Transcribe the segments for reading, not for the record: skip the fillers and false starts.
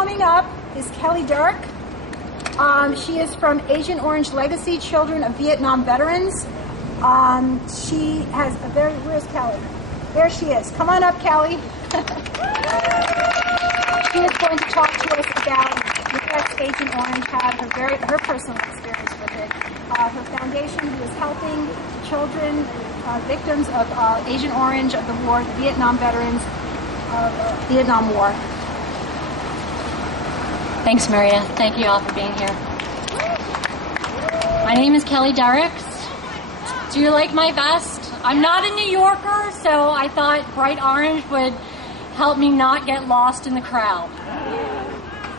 coming up is Kelly Derricks. She is from Agent Orange Legacy, Children of Vietnam Veterans. She has a very... Where's Kelly? There she is. Come on up, Kelly. She is going to talk to us about what Agent Orange had, her personal experience with it. Her foundation, who is helping children, victims of Agent Orange of the war, the Vietnam veterans of the Vietnam War. Thanks, Maria. Thank you all for being here. My name is Kelly Derricks. Do you like my vest? I'm not a New Yorker, so I thought bright orange would help me not get lost in the crowd.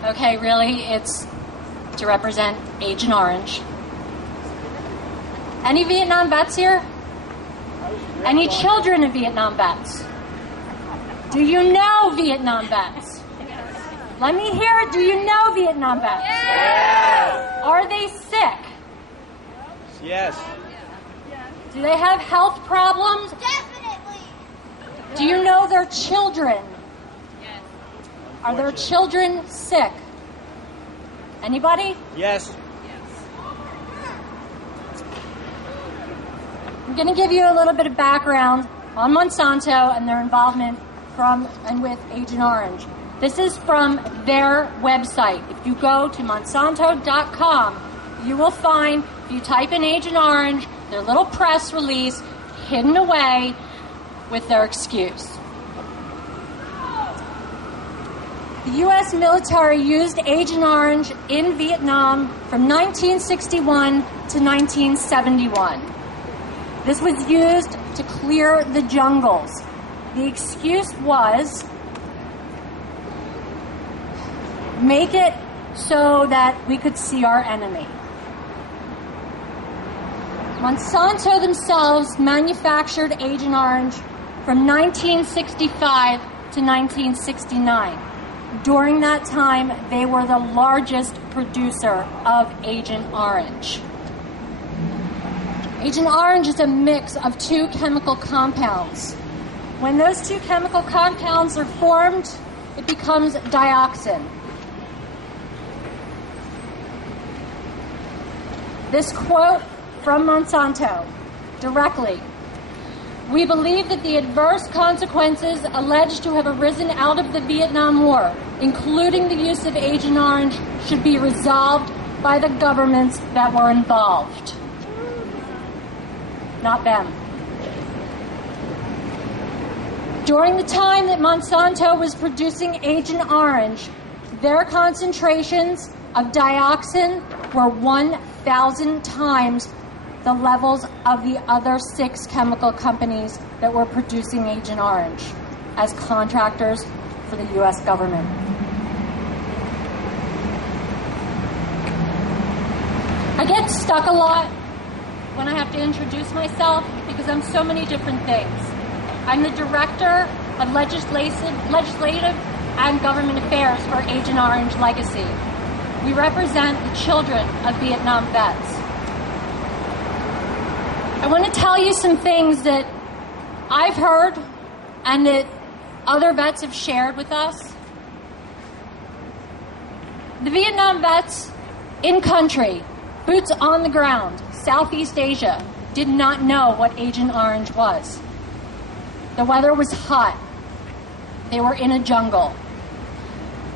Okay, really, it's to represent Agent Orange. Any Vietnam vets here? Any children of Vietnam vets? Do you know Vietnam vets? Let me hear it. Do you know Vietnam vets? Yes. Are they sick? Yes. Do they have health problems? Definitely. Do you know their children? Yes. Are their children sick? Anybody? Yes. I'm going to give you a little bit of background on Monsanto and their involvement from and with Agent Orange. This is from their website. If you go to Monsanto.com, you will find, if you type in Agent Orange, their little press release hidden away with their excuse. The U.S. military used Agent Orange in Vietnam from 1961 to 1971. This was used to clear the jungles. The excuse was, make it so that we could see our enemy. Monsanto themselves manufactured Agent Orange from 1965 to 1969. During that time, they were the largest producer of Agent Orange. Agent Orange is a mix of two chemical compounds. When those two chemical compounds are formed, it becomes dioxin. This quote from Monsanto, directly. We believe that the adverse consequences alleged to have arisen out of the Vietnam War, including the use of Agent Orange, should be resolved by the governments that were involved. Not them. During the time that Monsanto was producing Agent Orange, their concentrations of dioxin were 1,000 times the levels of the other 6 chemical companies that were producing Agent Orange as contractors for the U.S. government. I get stuck a lot when I have to introduce myself because I'm so many different things. I'm the Director of Legislative and Government Affairs for Agent Orange Legacy. We represent the children of Vietnam vets. I want to tell you some things that I've heard and that other vets have shared with us. The Vietnam vets in country, boots on the ground, Southeast Asia, did not know what Agent Orange was. The weather was hot. They were in a jungle.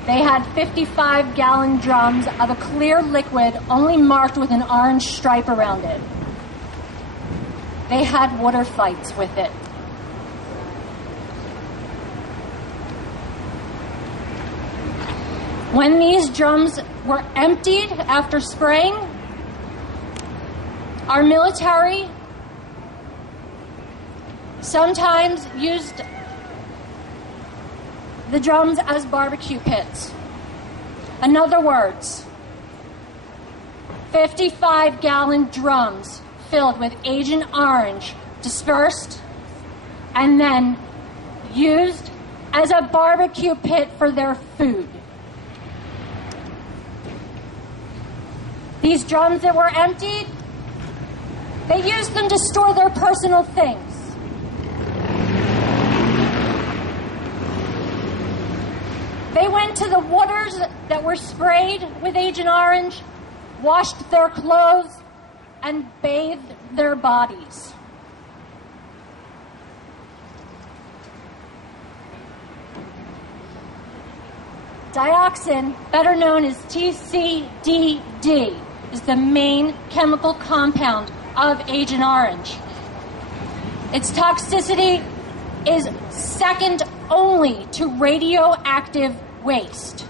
They had 55-gallon drums of a clear liquid only marked with an orange stripe around it. They had water fights with it. When these drums were emptied after spraying, our military sometimes used the drums as barbecue pits. In other words, 55-gallon drums filled with Agent Orange, dispersed, and then used as a barbecue pit for their food. These drums that were emptied, they used them to store their personal things. They They went to the waters that were sprayed with Agent Orange, washed their clothes, and bathed their bodies. Dioxin, better known as TCDD, is the main chemical compound of Agent Orange. Its toxicity is second only to radioactive waste.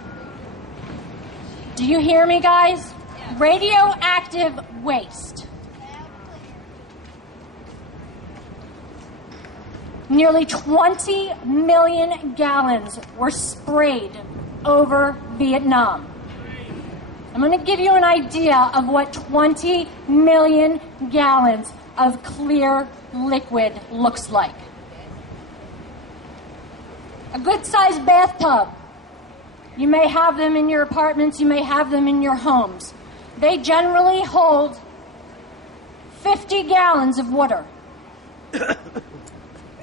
Do you hear me, guys? Radioactive waste. Nearly 20 million gallons were sprayed over Vietnam. I'm going to give you an idea of what 20 million gallons of clear liquid looks like. A good-sized bathtub. You may have them in your apartments, you may have them in your homes. They generally hold 50 gallons of water.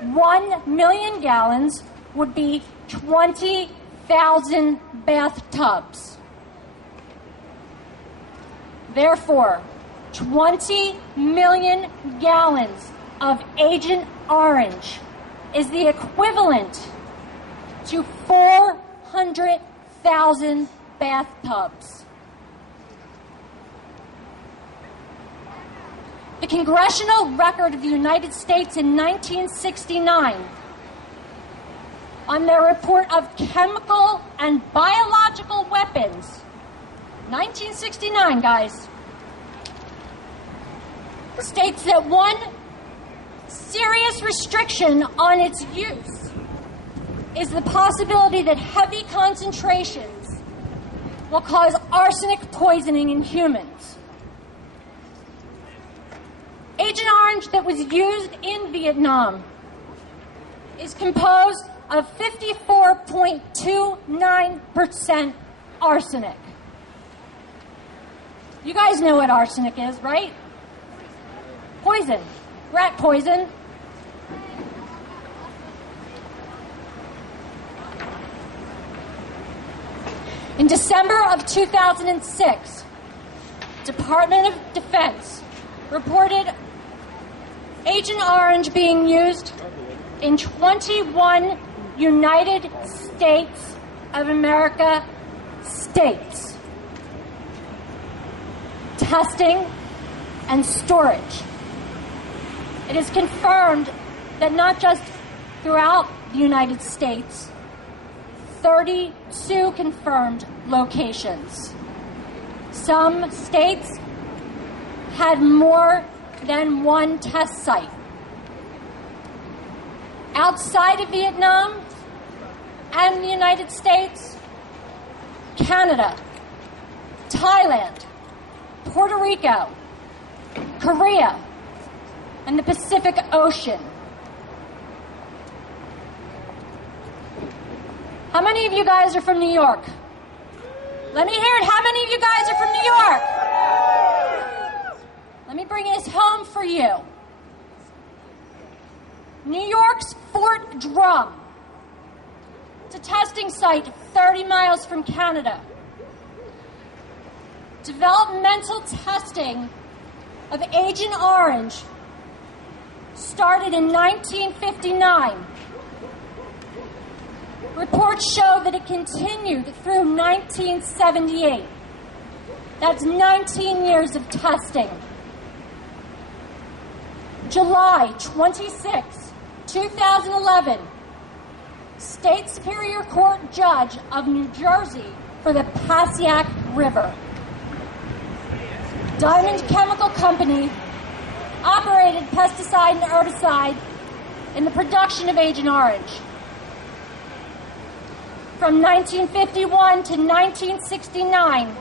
1 million gallons would be 20,000 bathtubs. Therefore, 20 million gallons of Agent Orange is the equivalent to 400,000 bathtubs. The Congressional Record of the United States in 1969, on their report of chemical and biological weapons, 1969, guys, states that one serious restriction on its use is the possibility that heavy concentrations will cause arsenic poisoning in humans. Agent Orange that was used in Vietnam is composed of 54.29% arsenic. You guys know what arsenic is, right? Poison. Rat poison. In December of 2006, Department of Defense reported Agent Orange being used in 21 United States of America states. Testing and storage. It is confirmed that not just throughout the United States, 32 confirmed locations. Some states had more than one test site. Outside of Vietnam and the United States, Canada, Thailand, Puerto Rico, Korea, and the Pacific Ocean. How many of you guys are from New York? Let me hear it. How many of you guys are from New York? Let me bring this home for you. New York's Fort Drum. It's a testing site 30 miles from Canada. Developmental testing of Agent Orange started in 1959. Reports show that it continued through 1978. That's 19 years of testing. July 26, 2011, State Superior Court Judge of New Jersey for the Passaic River. Diamond Chemical Company operated pesticide and herbicide in the production of Agent Orange. From 1951 to 1969,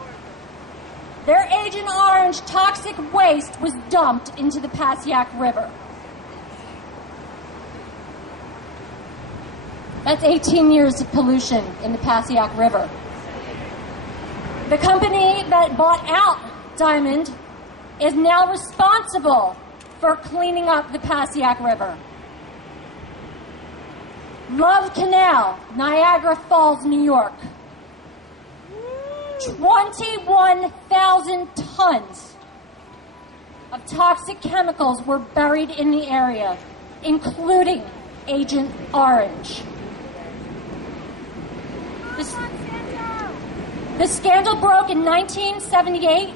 their Agent Orange toxic waste was dumped into the Passaic River. That's 18 years of pollution in the Passaic River. The company that bought out Diamond is now responsible for cleaning up the Passaic River. Love Canal, Niagara Falls, New York. 21,000 tons of toxic chemicals were buried in the area, including Agent Orange. The scandal broke in 1978,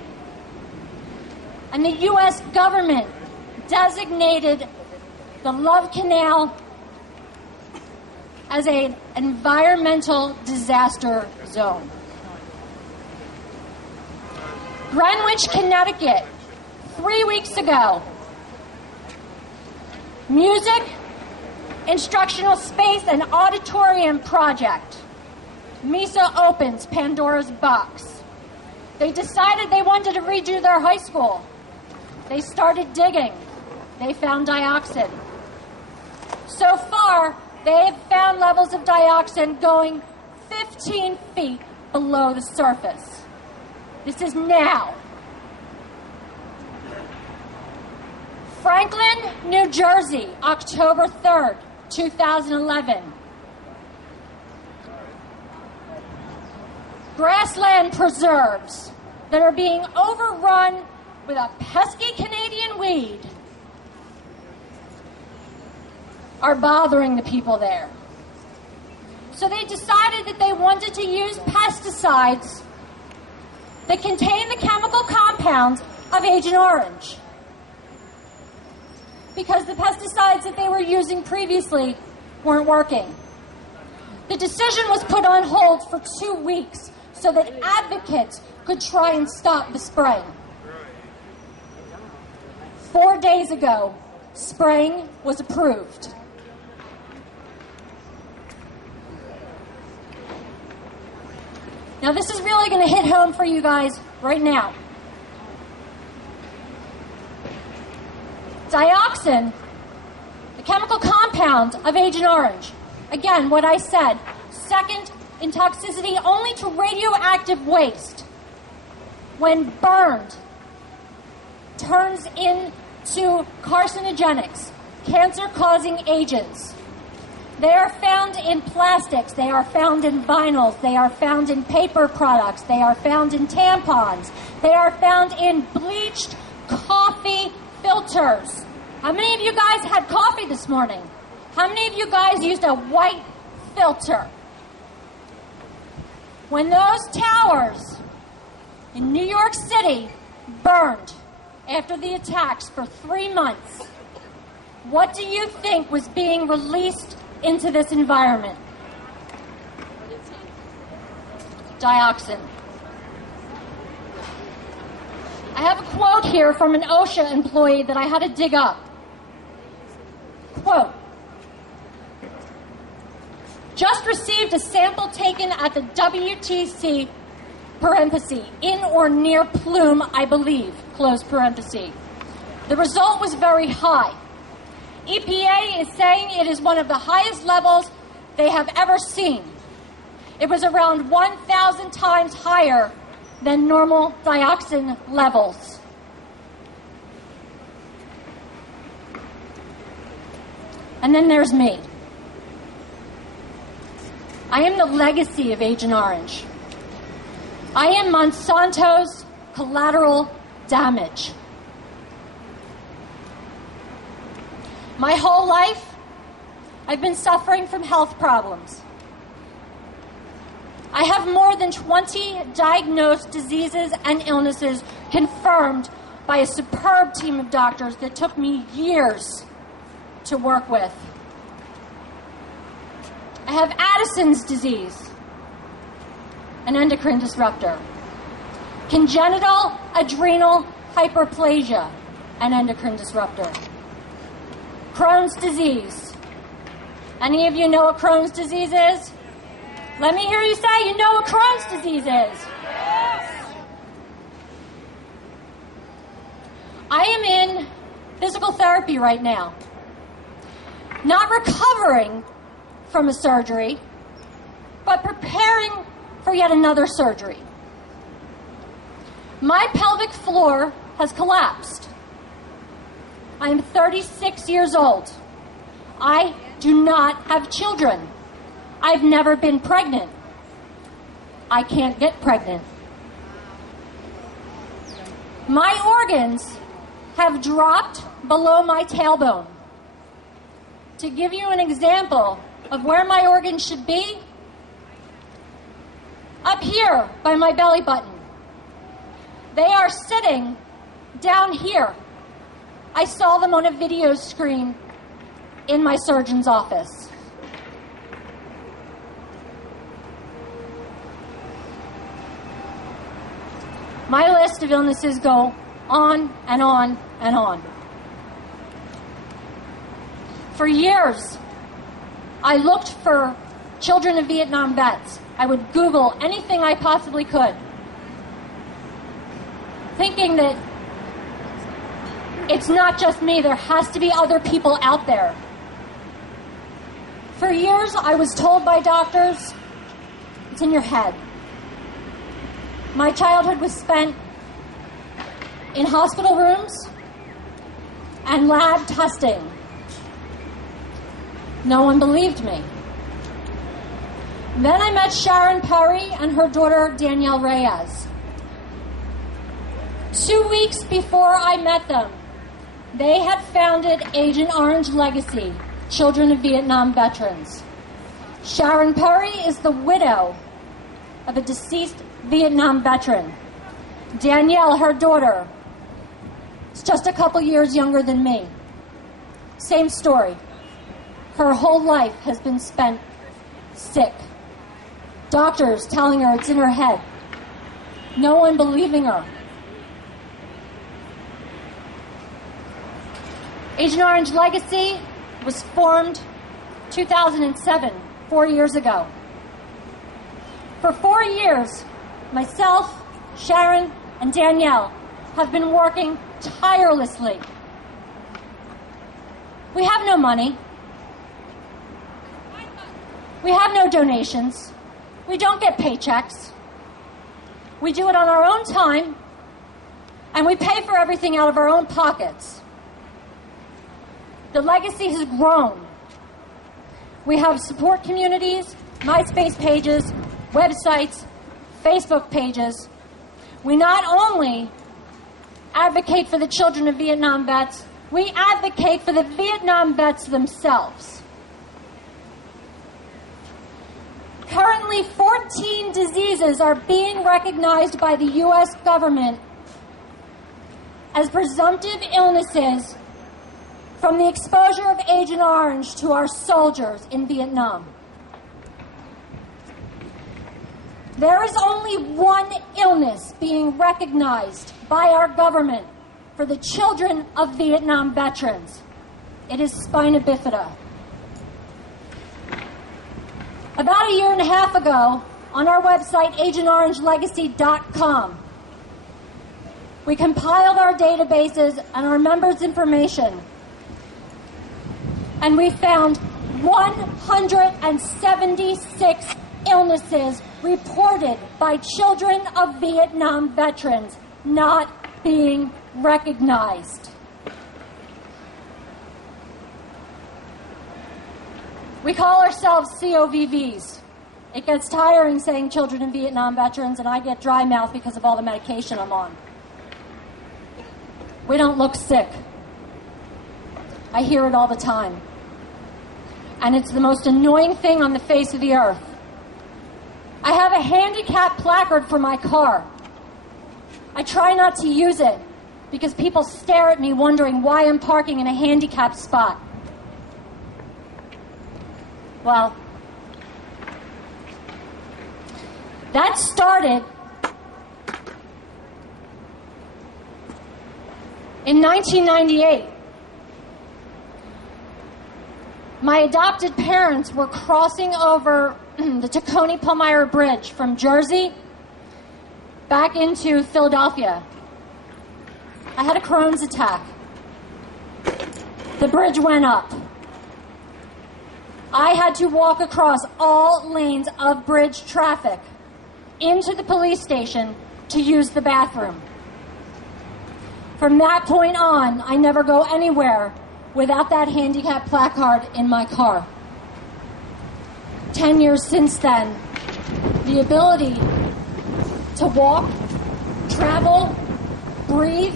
and the U.S. government designated the Love Canal as an environmental disaster zone. Greenwich, Connecticut, 3 weeks ago. Music, instructional space, and auditorium project. MISA opens Pandora's box. They decided they wanted to redo their high school. They started digging. They found dioxin. So far, they have found levels of dioxin going 15 feet below the surface. This is now. Franklin, New Jersey, October 3rd, 2011. Grassland preserves that are being overrun with a pesky Canadian weed are bothering the people there. So they decided that they wanted to use pesticides that contain the chemical compounds of Agent Orange, because the pesticides that they were using previously weren't working. The decision was put on hold for 2 weeks so that advocates could try and stop the spraying. 4 days ago, spraying was approved. Now, this is really going to hit home for you guys right now. Dioxin, the chemical compound of Agent Orange, again, what I said, second in toxicity only to radioactive waste. When burned, turns into carcinogenics, cancer-causing agents. They are found in plastics, they are found in vinyls, they are found in paper products, they are found in tampons, they are found in bleached coffee filters. How many of you guys had coffee this morning? How many of you guys used a white filter? When those towers in New York City burned after the attacks for 3 months, what do you think was being released into this environment? Dioxin. I have a quote here from an OSHA employee that I had to dig up. Quote, just received a sample taken at the WTC, parenthesis, in or near Plume, I believe, close parenthesis. The result was very high. EPA is saying it is one of the highest levels they have ever seen. It was around 1,000 times higher than normal dioxin levels. And then there's me. I am the legacy of Agent Orange. I am Monsanto's collateral damage. My whole life, I've been suffering from health problems. I have more than 20 diagnosed diseases and illnesses confirmed by a superb team of doctors that took me years to work with. I have Addison's disease, an endocrine disruptor. Congenital adrenal hyperplasia, an endocrine disruptor. Crohn's disease. Any of you know what Crohn's disease is? Let me hear you say you know what Crohn's disease is. I am in physical therapy right now. Not recovering from a surgery, but preparing for yet another surgery. My pelvic floor has collapsed. I am 36 years old. I do not have children. I've never been pregnant. I can't get pregnant. My organs have dropped below my tailbone. To give you an example of where my organs should be, up here by my belly button. They are sitting down here. I saw them on a video screen in my surgeon's office. My list of illnesses go on and on and on. For years, I looked for children of Vietnam vets. I would Google anything I possibly could, thinking that it's not just me, there has to be other people out there. For years, I was told by doctors, it's in your head. My childhood was spent in hospital rooms and lab testing. No one believed me. Then I met Sharon Perry and her daughter Danielle Reyes. 2 weeks before I met them, they had founded Agent Orange Legacy, Children of Vietnam Veterans. Sharon Perry is the widow of a deceased Vietnam veteran. Danielle, her daughter, is just a couple years younger than me. Same story. Her whole life has been spent sick. Doctors telling her it's in her head. No one believing her. Agent Orange Legacy was formed 2007, 4 years ago. For 4 years, myself, Sharon, and Danielle have been working tirelessly. We have no money. We have no donations. We don't get paychecks. We do it on our own time, and we pay for everything out of our own pockets. The legacy has grown. We have support communities, MySpace pages, websites, Facebook pages. We not only advocate for the children of Vietnam vets, we advocate for the Vietnam vets themselves. Currently, 14 diseases are being recognized by the U.S. government as presumptive illnesses from the exposure of Agent Orange to our soldiers in Vietnam. There is only one illness being recognized by our government for the children of Vietnam veterans. It is spina bifida. About a year and a half ago, on our website, agentorangelegacy.com, we compiled our databases and our members' information, and we found 176 illnesses reported by children of Vietnam veterans not being recognized. We call ourselves COVVs. It gets tiring saying children of Vietnam veterans, and I get dry mouth because of all the medication I'm on. We don't look sick. I hear it all the time. And it's the most annoying thing on the face of the earth. I have a handicap placard for my car. I try not to use it because people stare at me wondering why I'm parking in a handicapped spot. Well, that started in 1998. My adopted parents were crossing over the Tacony-Palmyra Bridge from Jersey back into Philadelphia. I had a Crohn's attack. The bridge went up. I had to walk across all lanes of bridge traffic into the police station to use the bathroom. From that point on, I never go anywhere without that handicap placard in my car. 10 years since then, the ability to walk, travel, breathe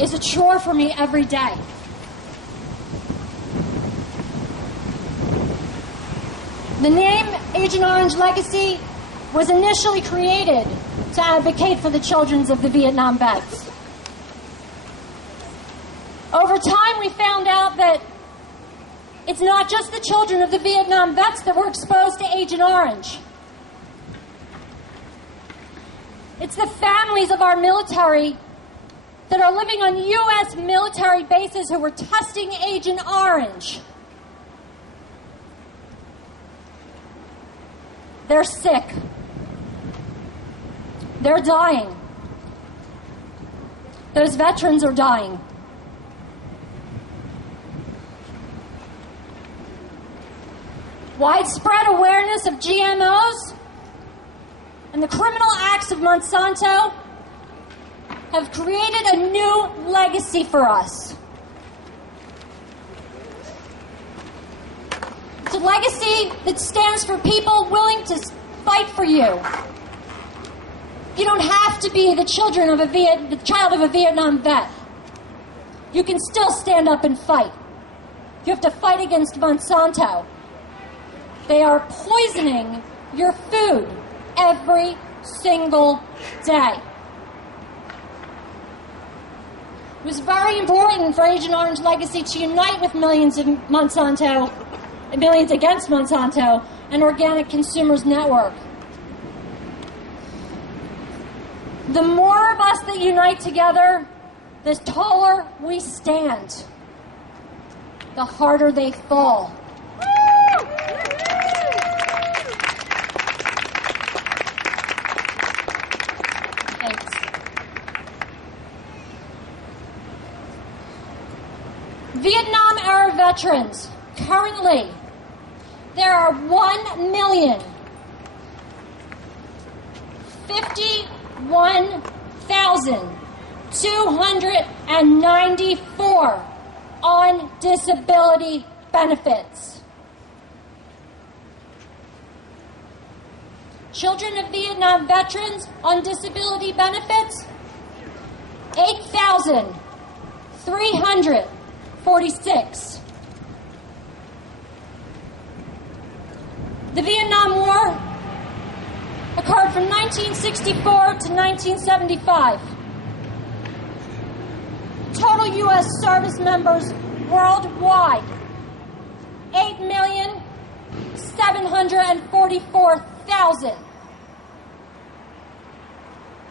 is a chore for me every day. The name Agent Orange Legacy was initially created to advocate for the children of the Vietnam vets. Over time, we found out that it's not just the children of the Vietnam vets that were exposed to Agent Orange. It's the families of our military that are living on U.S. military bases who were testing Agent Orange. They're sick. They're dying. Those veterans are dying. Widespread awareness of GMOs and the criminal acts of Monsanto have created a new legacy for us. It's a legacy that stands for people willing to fight for you. You don't have to be the child of a Vietnam vet. You can still stand up and fight. You have to fight against Monsanto. They are poisoning your food every single day. It was very important for Agent Orange Legacy to unite with millions of Monsanto and millions against Monsanto and Organic Consumers Network. The more of us that unite together, the taller we stand, the harder they fall. Thanks. Vietnam-era veterans, currently, there are 1,051,294 on disability benefits. Children of Vietnam veterans on disability benefits, 8,346. The Vietnam War occurred from 1964 to 1975. Total U.S. service members worldwide, 8,744,000.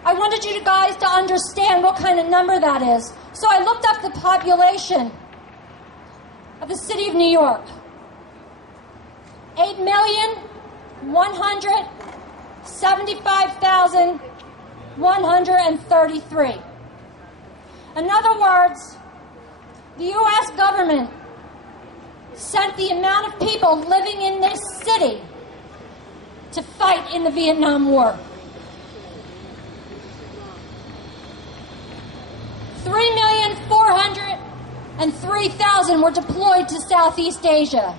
I wanted you guys to understand what kind of number that is. So I looked up the population of the city of New York. 8,175,133. In other words, the U.S. government sent the amount of people living in this city to fight in the Vietnam War. 3,403,000 were deployed to Southeast Asia.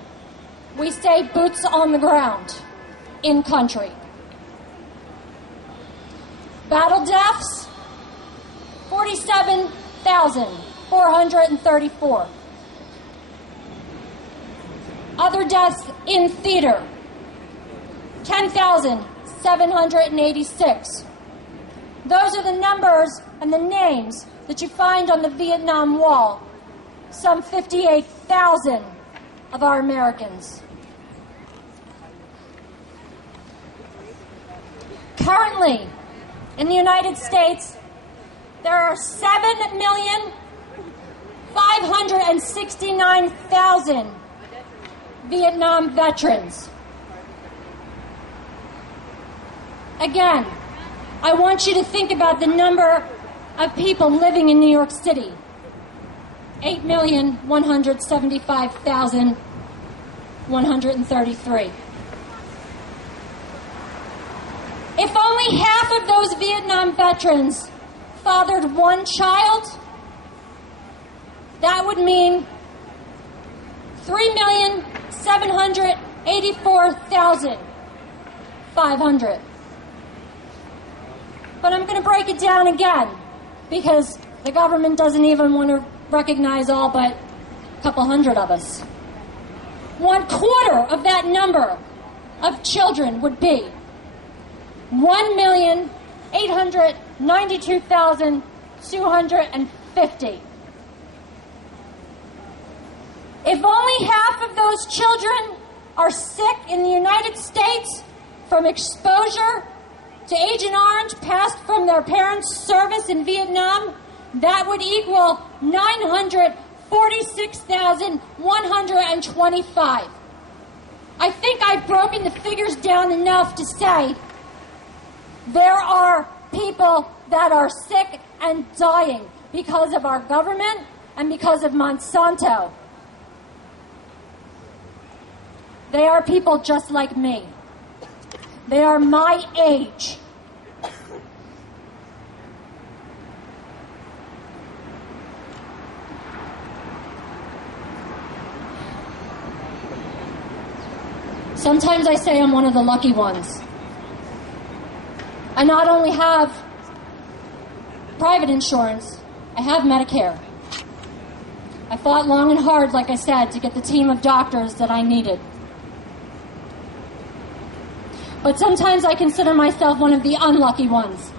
We stay boots on the ground, in country. Battle deaths, 47,434. Other deaths in theater, 10,786. Those are the numbers and the names that you find on the Vietnam Wall. Some 58,000 of our Americans. Currently, in the United States, there are 7,569,000 Vietnam veterans. Again, I want you to think about the number of people living in New York City. 8,175,133. If only half of those Vietnam veterans fathered one child, that would mean 3,784,500. But I'm going to break it down again, because the government doesn't even want to recognize all but a couple hundred of us. 1/4 of that number of children would be 1,892,250. If only half of those children are sick in the United States from exposure to Agent Orange passed from their parents' service in Vietnam, that would equal 946,125. I think I've broken the figures down enough to say there are people that are sick and dying because of our government and because of Monsanto. They are people just like me. They are my age. Sometimes I say I'm one of the lucky ones. I not only have private insurance, I have Medicare. I fought long and hard, like I said, to get the team of doctors that I needed. But sometimes I consider myself one of the unlucky ones.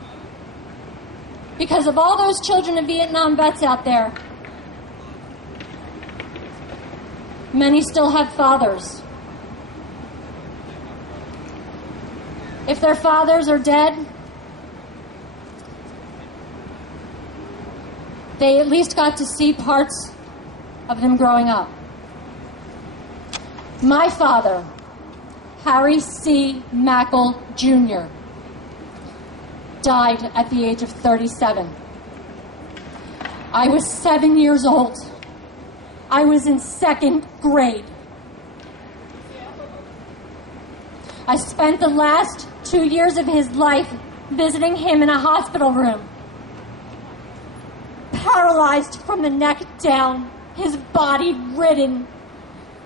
Because of all those children of Vietnam vets out there, many still have fathers. If their fathers are dead, they at least got to see parts of them growing up. My father, Harry C. Mackle Jr., died at the age of 37. I was 7 years old. I was in 2nd grade. I spent the last 2 years of his life visiting him in a hospital room, paralyzed from the neck down, his body ridden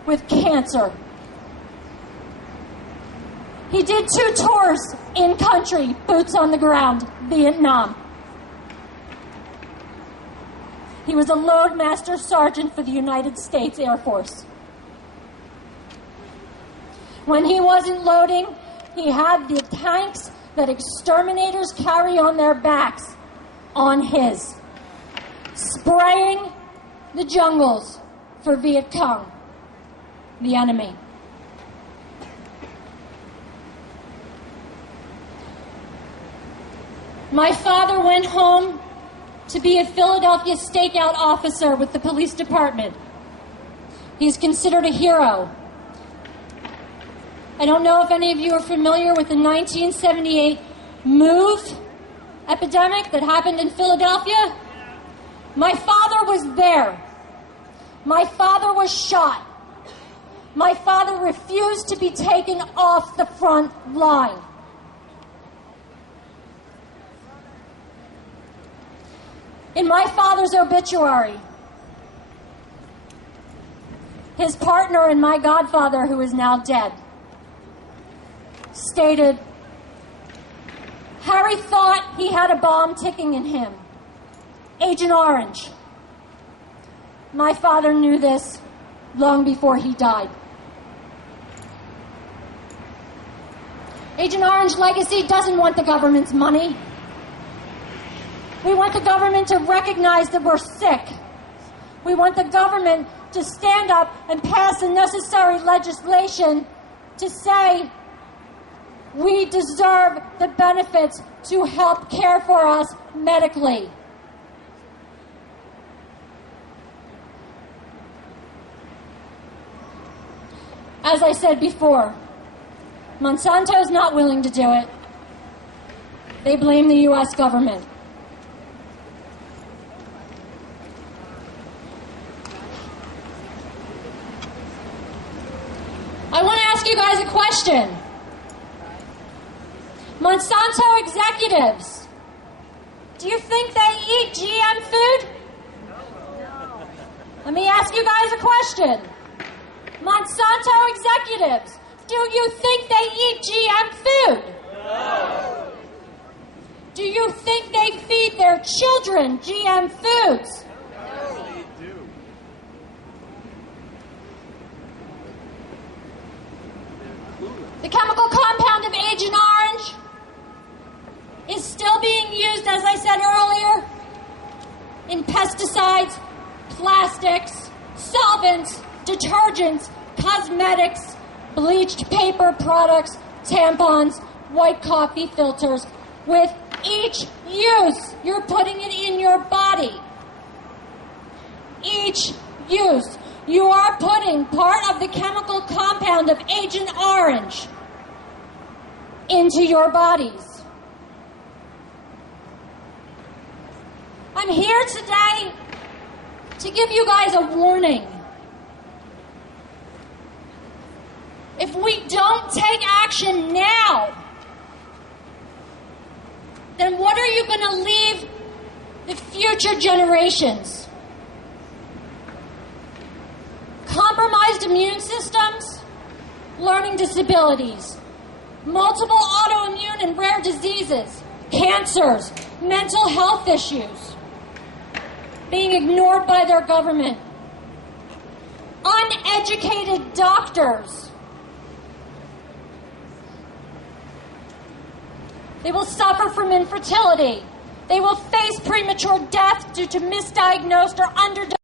with cancer. He did 2 tours in country, boots on the ground, Vietnam. He was a loadmaster sergeant for the United States Air Force. When he wasn't loading, he had the tanks that exterminators carry on their backs on his, spraying the jungles for Viet Cong, the enemy. My father went home to be a Philadelphia stakeout officer with the police department. He's considered a hero. I don't know if any of you are familiar with the 1978 move epidemic that happened in Philadelphia. My father was there. My father was shot. My father refused to be taken off the front line. In my father's obituary, his partner and my godfather, who is now dead, stated, Harry thought he had a bomb ticking in him. Agent Orange. My father knew this long before he died. Agent Orange legacy doesn't want the government's money. We want the government to recognize that we're sick. We want the government to stand up and pass the necessary legislation to say we deserve the benefits to help care for us medically. As I said before, Monsanto is not willing to do it. They blame the U.S. government. I want to ask you guys a question. Monsanto executives, do you think they eat GM food? Let me ask you guys a question. Monsanto executives, do you think they eat GM food? No. Do you you think they feed their children GM foods? The chemical compound of Agent Orange is still being used, as I said earlier, in pesticides, plastics, solvents, detergents, cosmetics, bleached paper products, tampons, white coffee filters. With each use, you're putting it in your body. Each use, you are putting part of the chemical compound of Agent Orange into your bodies. I'm here today to give you guys a warning. If we don't take action now, then what are you going to leave the future generations? Compromised immune systems, learning disabilities, multiple autoimmune and rare diseases, cancers, mental health issues, being ignored by their government, uneducated doctors. They will suffer from infertility. They will face premature death due to misdiagnosed or underdiagnosed